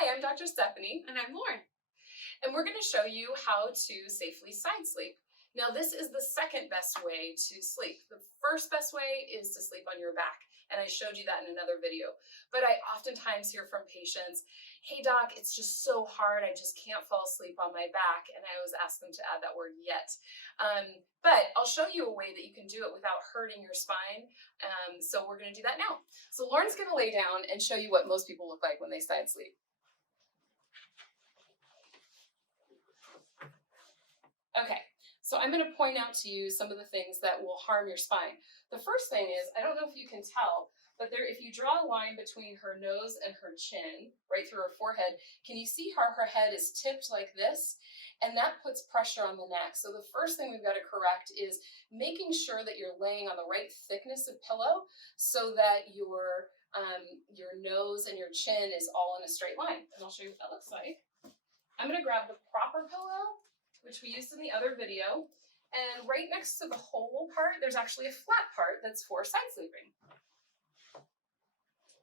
Hi, I'm Dr. Stephanie. And I'm Lauren. And we're going to show you how to safely side sleep. Now, this is the second best way to sleep. The first best way is to sleep on your back. And I showed you that in another video. But I oftentimes hear from patients, hey doc, it's just so hard. I just can't fall asleep on my back. And I always ask them to add that word yet. But I'll show you a way that you can do it without hurting your spine. So we're going to do that now. So Lauren's going to lay down and show you what most people look like when they side sleep. Okay, so I'm going to point out to you some of the things that will harm your spine. The first thing is, I don't know if you can tell, but if you draw a line between her nose and her chin, right through her forehead, can you see how her head is tipped like this? And that puts pressure on the neck. So the first thing we've got to correct is making sure that you're laying on the right thickness of pillow so that your nose and your chin is all in a straight line. And I'll show you what that looks like. I'm going to grab the proper pillow, which we used in the other video, and right next to the hole part, there's actually a flat part that's for side sleeping.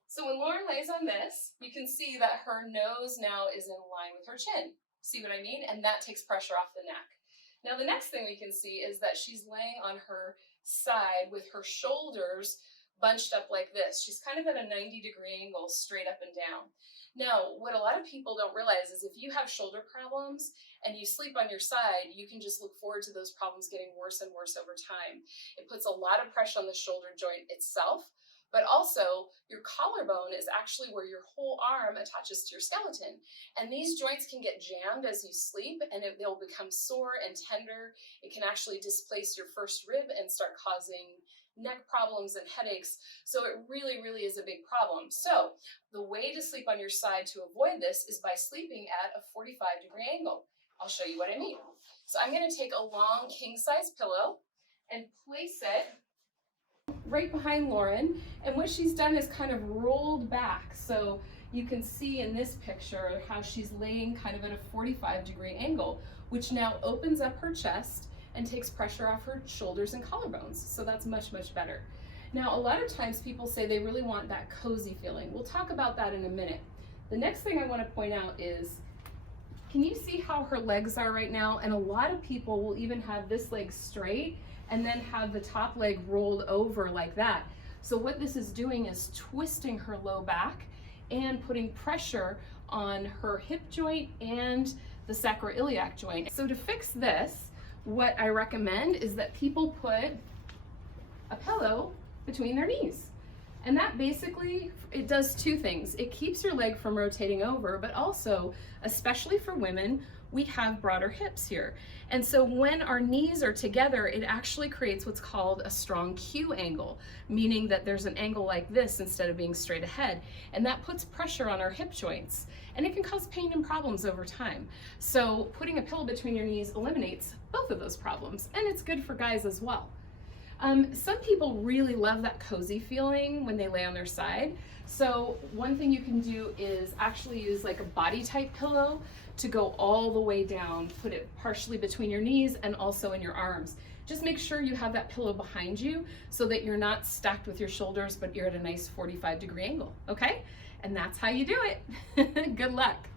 So when Lauren lays on this, you can see that her nose now is in line with her chin. See what I mean? And that takes pressure off the neck. Now the next thing we can see is that she's laying on her side with her shoulders bunched up like this. She's kind of at a 90-degree angle, straight up and down. Now, what a lot of people don't realize is if you have shoulder problems and you sleep on your side, you can just look forward to those problems getting worse and worse over time. It puts a lot of pressure on the shoulder joint itself, but also your collarbone is actually where your whole arm attaches to your skeleton. And these joints can get jammed as you sleep and they'll become sore and tender. It can actually displace your first rib and start causing neck problems and headaches. So it really, really is a big problem. So the way to sleep on your side to avoid this is by sleeping at a 45-degree angle. I'll show you what I mean. So I'm going to take a long king-size pillow and place it right behind Lauren. And what she's done is kind of rolled back. So you can see in this picture how she's laying kind of at a 45-degree angle, which now opens up her chest and takes pressure off her shoulders and collarbones. So that's much, much better. Now, a lot of times people say they really want that cozy feeling. We'll talk about that in a minute. The next thing I want to point out is, can you see how her legs are right now? And a lot of people will even have this leg straight and then have the top leg rolled over like that. So what this is doing is twisting her low back and putting pressure on her hip joint and the sacroiliac joint. So to fix this, what I recommend is that people put a pillow between their knees. And that basically, it does two things. It keeps your leg from rotating over, but also, especially for women, we have broader hips here. And so when our knees are together, it actually creates what's called a strong Q angle, meaning that there's an angle like this instead of being straight ahead. And that puts pressure on our hip joints. And it can cause pain and problems over time. So putting a pillow between your knees eliminates both of those problems. And it's good for guys as well. Some people really love that cozy feeling when they lay on their side. So one thing you can do is actually use like a body type pillow to go all the way down, put it partially between your knees and also in your arms. Just make sure you have that pillow behind you so that you're not stacked with your shoulders, but you're at a nice 45-degree angle, okay? And that's how you do it. Good luck.